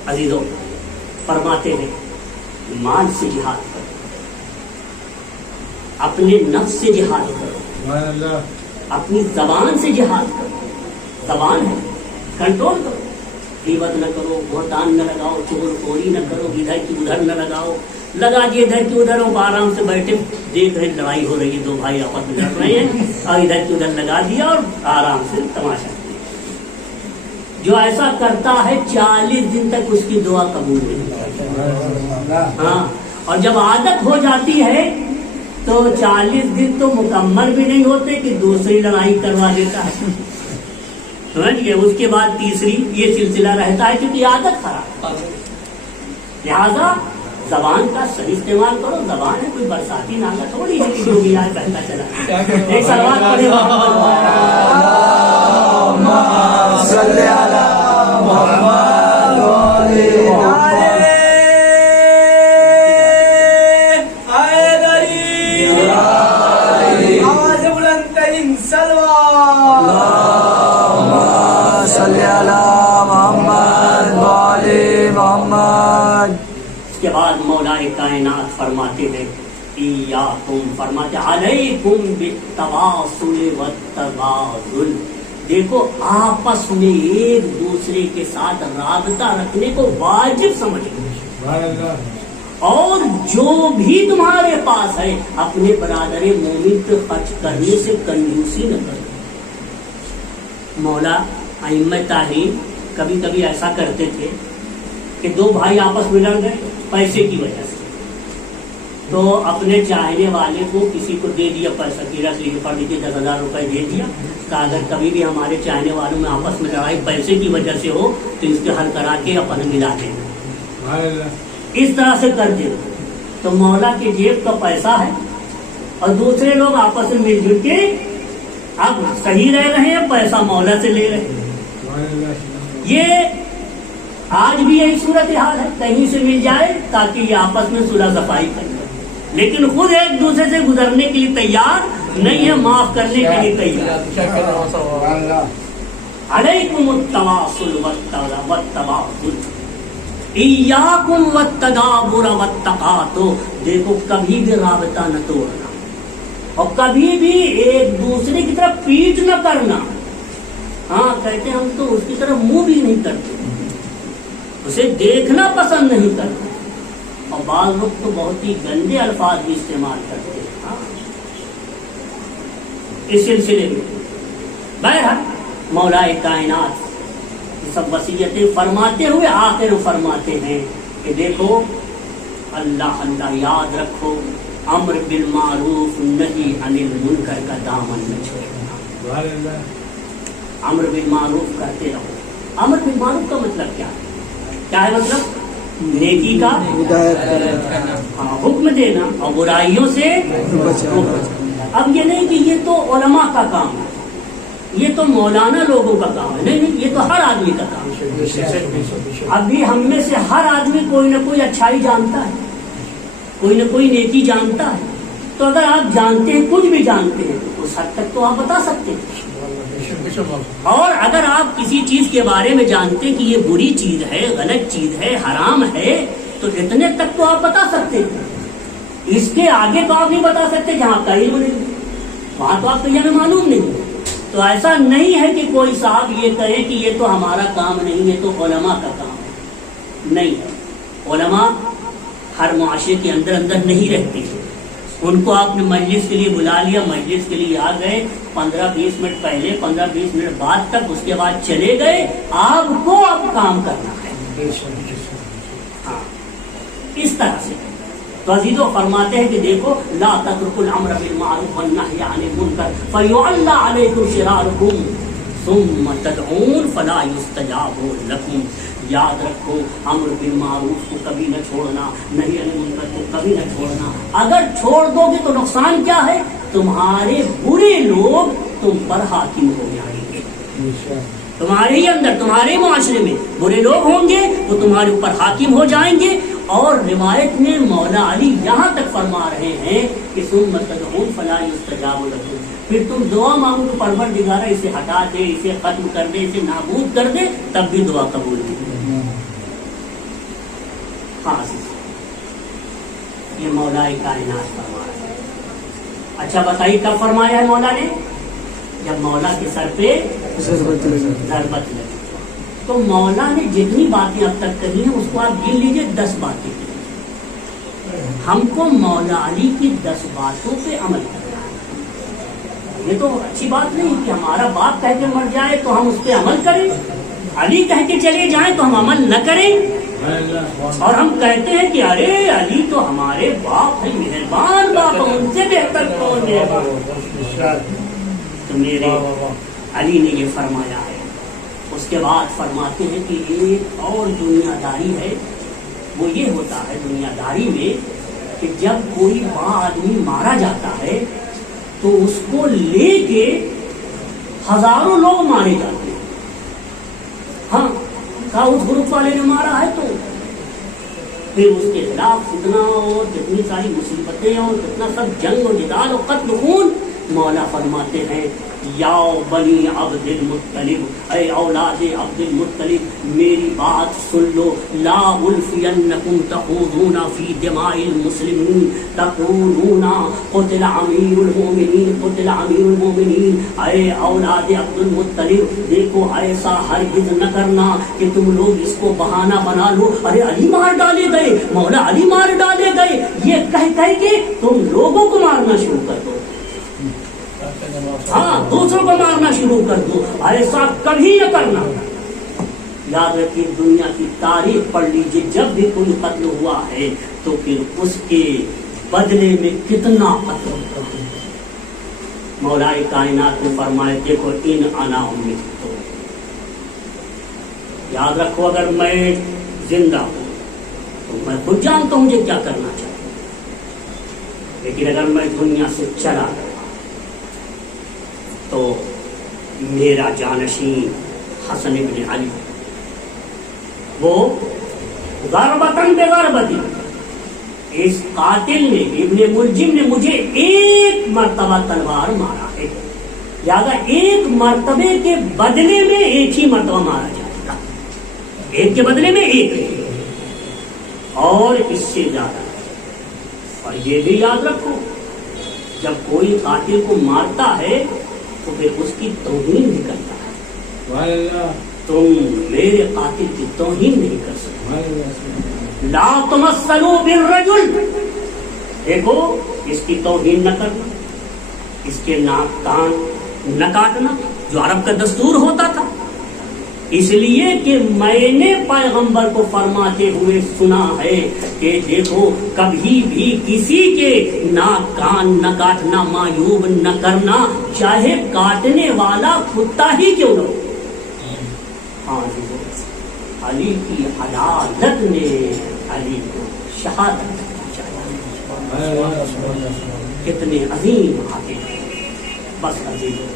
عزیزوں، فرماتے ہیں مال سے جہاد کرو، اپنے نفس سے جہاد کرو، اپنی زبان سے جہاد کرو، زبان ہے کنٹرول کرو، غیبت نہ کرو، بہتان نہ لگاؤ، چغل خوری نہ کرو، ادھر کی ادھر نہ لگاؤ، لگا دیے ادھر کی ادھر، ہو آرام سے بیٹھے دیکھ رہے لڑائی ہو رہی ہے، 2 بھائی آپس میں لڑ رہے ہیں، اور ادھر کی ادھر لگا دیا اور آرام سے تماشا کیا۔ جو ایسا کرتا ہے 40 دن تک اس کی دعا قبول نہیں ہوتی۔ ہاں، اور جب عادت ہو جاتی ہے تو 40 دن تو مکمل بھی نہیں ہوتے کہ دوسری لڑائی کروا دیتا ہے، سمجھ گئے؟ اس کے بعد تیسری، یہ سلسلہ رہتا ہے کیونکہ عادت خراب۔ لہذا زبان کا صحیح استعمال کرو، زبان ہے کوئی برساتی نالا تھوڑی ہے کہ جو بھی آئے بہتا چلا۔ ایک صلوات پڑھے اللہم صلی علی محمد و آل محمد۔ صلی علی محمد و آل محمد۔ اس کے بعد مولا کائنات فرماتے ہیں ایاکم، فرماتے علیکم بالتواصل والتبادل، دیکھو آپس میں ایک دوسرے کے ساتھ رابطہ رکھنے کو واجب سمجھو، اور جو بھی تمہارے پاس ہے اپنے برادر مومن پہ خرچ کرنے سے کنجوسی نہ کرو۔ مولا ائمہ تحریر کبھی کبھی ایسا کرتے تھے کہ 2 بھائی آپس میں لڑ گئے پیسے کی وجہ سے، تو اپنے چاہنے والے کو کسی کو دے دیا پیسہ کی رکھ لیے پڑھ لیجیے 10,000 روپئے دے دیا کہ اگر کبھی بھی ہمارے چاہنے والوں میں آپس میں لڑائی پیسے کی وجہ سے ہو تو اس کے حل کرا کے اپن ملا دینا، اس طرح سے کر دے. تو مولا کے جیب کا پیسہ ہے اور دوسرے لوگ آپس میں مل جل کے اب صحیح رہ رہے ہیں، پیسہ مولا سے لے رہے ہیں. یہ آج بھی یہی صورتحال ہے، کہیں سے مل جائے تاکہ یہ آپس میں صلح صفائی کرے، لیکن خود ایک دوسرے سے گزرنے کے لیے تیار نہیں ہے، معاف کرنے کے لیے تیار. علیکم التواصل والتبادل ایاکم والتدابر والتقاتل. دیکھو کبھی بھی رابطہ نہ توڑنا اور کبھی بھی ایک دوسرے کی طرف پیٹ نہ کرنا. ہاں کہتے ہیں ہم تو اس کی طرف منہ بھی نہیں کرتے، اسے دیکھنا پسند نہیں کرتے، اور بعض لوگ تو بہت ہی گندے الفاظ بھی استعمال کرتے ہیں. ہاں اس سلسلے میں بہرحال مولا کائنات سب وصیتیں فرماتے ہوئے آخر فرماتے ہیں کہ دیکھو اللہ اللہ یاد رکھو، امر بالمعروف نہی عن المنکر کا دامن نہ چھوڑنا. امر بالمعروف کرتے رہو. امر بالمعروف کا مطلب کیا ہے؟ کیا ہے مطلب؟ نیکی کا حکم دینا اور برائیوں سے اب یہ نہیں کہ یہ تو علماء کا کام ہے، یہ تو مولانا لوگوں کا کام ہے، نہیں، یہ تو ہر آدمی کا کام ہے. ابھی ہم میں سے ہر آدمی کوئی نہ کوئی اچھائی جانتا ہے، کوئی نہ کوئی نیکی جانتا ہے. تو اگر آپ جانتے ہیں، کچھ بھی جانتے ہیں، تو اس حد تک تو آپ بتا سکتے ہیں. اور اگر آپ کسی چیز کے بارے میں جانتے ہیں کہ یہ بری چیز ہے، غلط چیز ہے، حرام ہے، تو اتنے تک تو آپ بتا سکتے ہیں. اس کے آگے تو آپ نہیں بتا سکتے جہاں آپ کا علم نہیں، وہاں تو آپ کو یہ معلوم نہیں. تو ایسا نہیں ہے کہ کوئی صاحب یہ کہے کہ یہ تو ہمارا کام نہیں ہے، تو علماء کا کام ہے. نہیں، علماء ہر معاشرے کے اندر اندر نہیں رہتے. ان کو آپ نے مجلس کے لیے بلا لیا، مجلس کے لیے آ گئے، 15-20 منٹ پہلے 15-20 منٹ بعد تک، اس کے بعد چلے گئے. آپ کو اب کام کرنا ہے. ہاں اس طرح سے تو عزیزو فرماتے ہیں کہ دیکھو لا تترکوا الامر بالمعروف والنهي عن المنکر فیعلی علیکم شرارکم ثم تدعون فلا یستجاب لکم. یاد رکھو امر بالمعروف کو کبھی نہ چھوڑنا، نہی عن المنکر کو کبھی نہ چھوڑنا. اگر چھوڑ دو گے تو نقصان کیا ہے؟ تمہارے برے لوگ تم پر حاکم ہو جائیں گے. تمہارے ہی اندر، تمہارے معاشرے میں برے لوگ ہوں گے، وہ تمہارے اوپر حاکم ہو جائیں گے. اور روایت میں مولا علی یہاں تک فرما رہے ہیں کہ ثم تدعون فلا یستجاب لکم، پھر تم دعا مانگو تو پروردگار اسے ہٹا دے، اسے ختم کر دے، اسے نابود کر دے، تب بھی دعا قبول نہیں. ہاں یہ مولا کائنات فرما رہے ہیں. اچھا بتائیے کب فرمایا ہے مولا نے؟ جب مولا کے سر پہ ضربت لگی. تو مولا نے جتنی باتیں اب تک کہی ہیں اس کو آپ گن لیجئے، 10 باتیں. ہم کو مولا علی کی 10 باتوں پہ عمل کرنا ہے. یہ تو اچھی بات نہیں کہ ہمارا باپ کہہ کے مر جائے تو ہم اس پہ عمل کریں، علی کہہ کے چلے جائیں تو ہم عمل نہ کریں. اور ہم کہتے ہیں کہ ارے علی تو ہمارے باپ ہیں، مہربان باپ، ان سے بہتر کون ہے؟ تو میرے علی نے یہ فرمایا ہے. اس کے بعد فرماتے ہیں کہ ایک اور دنیا داری ہے، وہ یہ ہوتا ہے دنیا داری میں کہ جب کوئی ماں آدمی مارا جاتا ہے تو اس کو لے کے ہزاروں لوگ مارے جاتے ہیں. ہاں کہا اس گروپ والے نے مارا ہے تو پھر اس کے خلاف فتنہ اور کتنی ساری مصیبتیں اور کتنا سب جنگ و جدال اور قتل خون. مولا فرماتے ہیں یا بنی عبد المطلب، اے اولاد عبد المطلب، میری بات سن لو. لا الفینکم تخوضون فی دماء المسلمین تقولون قتل امیر المومنین، قتل امیر المومنین. اے اولاد عبد المطلب دیکھو ایسا ہرگز نہ کرنا کہ تم لوگ اس کو بہانہ بنا لو، ارے علی مار ڈالے گئے، مولا علی مار ڈالے گئے، یہ کہہ کے تم لوگوں کو مارنا شروع کر دو. ہاں دوسروں کو مارنا شروع کر دو، ایسا کبھی نہ کرنا. یاد رکھیے دنیا کی تاریخ پڑھ لیجیے، جب بھی کوئی قتل ہوا ہے تو پھر اس کے بدلے میں کتنا قتل کرتے ہیں۔ مولا کائنات نے فرمایا دیکھو ان انا امید تو یاد رکھو اگر میں زندہ ہوں تو میں خود جانتا ہوں مجھے کیا کرنا چاہیے، لیکن اگر میں دنیا سے چلا گیا تو میرا جانشین حسن ابن علی وہ ضربتاً بے ضربتی اس قاتل نے ابن ملجم نے مجھے ایک مرتبہ تلوار مارا ہے، لہذا ایک مرتبے کے بدلے میں ایک ہی مرتبہ مارا جائے گا، ایک کے بدلے میں ایک اور اس سے زیادہ۔ اور یہ بھی یاد رکھو جب کوئی قاتل کو مارتا ہے تو پھر اس کی توہین بھی کرتا ہے، تم میرے قاتل کی توہین نہیں کر سکتے۔ لا تمثلوا بالرجل، دیکھو اس کی توہین نہ کرنا، اس کے ناک کان نہ کاٹنا جو عرب کا دستور ہوتا تھا، اس لیے کہ میں نے پیغمبر کو فرماتے ہوئے سنا ہے کہ دیکھو کبھی بھی کسی کے ناک کان نہ کاٹنا، معیوب نہ کرنا، چاہے کاٹنے والا کتا ہی کیوں نہ ہو۔ ہاں علی کی عدالت نے علی کو شہادت پہنچایا، کتنے عظیم عادل ہیں۔ بس عزیزو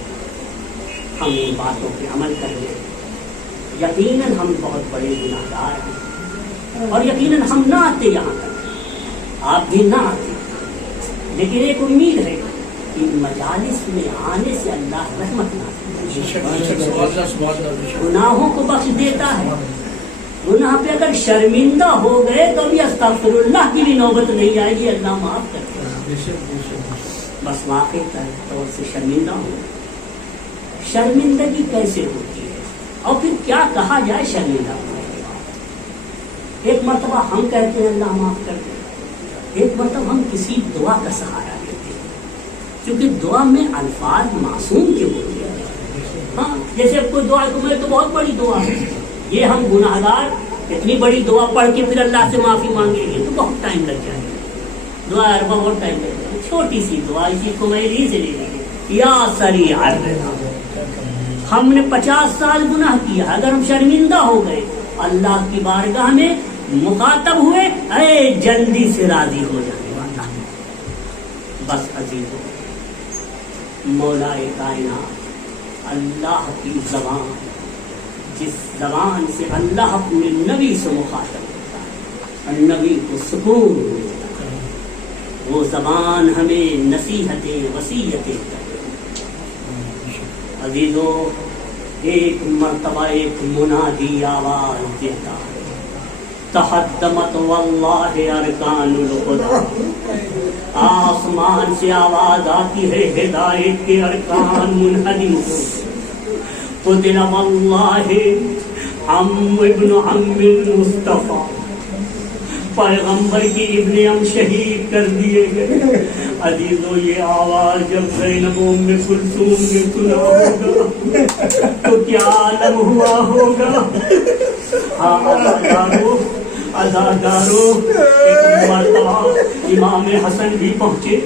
ہم ان باتوں پہ عمل کریں، یقیناً ہم بہت بڑے گناہگار ہیں اور یقیناً ہم نہ آتے یہاں تک، آپ بھی نہ آتے، لیکن ایک امید ہے کہ مجالس میں آنے سے اللہ رحمت نہ گناہوں کو بخش دیتا ہے۔ گناہ پہ اگر شرمندہ ہو گئے تو بھی استغفر اللہ کی بھی نوبت نہیں آئے گی، اللہ معاف کرتے ہیں۔ بس واقعی طور سے شرمندہ ہو، شرمندگی کیسے ہوتی ہے اور پھر کیا کہا جائے شرمندہ ہونے کے بعد؟ ایک مرتبہ ہم کہتے ہیں اللہ معاف کر دے، ایک مرتبہ ہم کسی دعا کا سہارا لیتے ہیں، کیونکہ دعا میں الفاظ معصوم کے ہوتے ہیں۔ ہاں جیسے اب کوئی دعا تو میں تو بہت بڑی دعا ہے، یہ ہم گناہگار اتنی بڑی دعا پڑھ کے پھر اللہ سے معافی مانگیں گے تو بہت ٹائم لگ جائے گا، دعا بہت ٹائم لگ جائے گا۔ چھوٹی سی دعا اسی کو میں ری سے لے لیجیے، یا سریع الرحم، ہم نے 50 سال گناہ کیا، اگر ہم شرمندہ ہو گئے اللہ کی بارگاہ میں مخاطب ہوئے، اے جلدی سے راضی ہو جانے والا۔ بس عزیزو مولا کائنات اللہ کی زبان، جس زبان سے اللہ اپنے نبی سے مخاطب ہوتا ہے، نبی کو سکون ملتا ہے، وہ زبان ہمیں نصیحتیں وصیتیں کرتی ہے۔ عزیزو ایک مرتبہ ایک منادی آواز دیتا ہے، تحدمت واللہ ارکان الخدا، آسمان سے آواز آتی ہے ہدایت کے ارکان منہدم ہو، قتل واللہ عم ابن عم المصطفیٰ، پیغمبر کی ابن ام شہید کر دیے گئے۔ عزیزو یہ آواز جب زینب ام کلثوم نے سنا ہوگا تو کیا عالم ہوا ہوگا۔ ہاں عزادارو ایک مرتبہ امام حسن بھی پہنچے،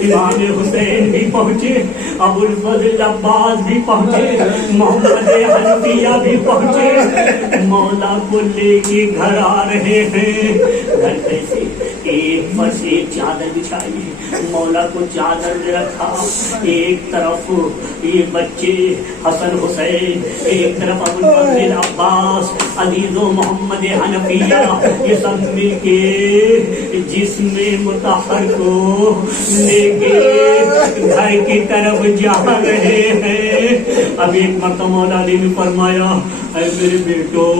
امام حسین بھی پہنچے، ابو الفضل عباس بھی پہنچے، محمد حنفیہ بھی پہنچے، مولا کو لے کے گھر آ رہے ہیں۔ گھر کیسے؟ ایک پر سے ایک چادر بچھائی، مولا کو چادر نے رکھا، ایک طرف یہ بچے حسن حسین، ایک طرف ابو الفضل عباس، عزیز و محمد حنفیہ، یہ سب مل کے جسم مطہر کو لے کے گھر کی طرف جا رہے ہیں۔ اب ایک مرتبہ مولا علی نے فرمایا، اے میرے بیٹو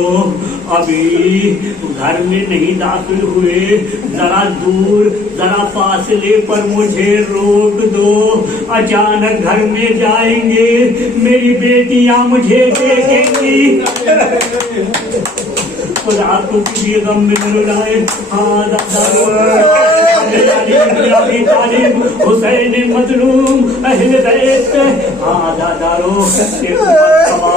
ابھی گھر میں نہیں داخل ہوئے، ذرا دور ذرا فاصلے پر مجھے روک دو، اچانک گھر میں جائیں گے میری بیٹیاں مجھے دیکھیں گی، خدا کو کسی غم میں نہ رلائے۔ حسین مظلوم اہل بیت، ایک مرتبہ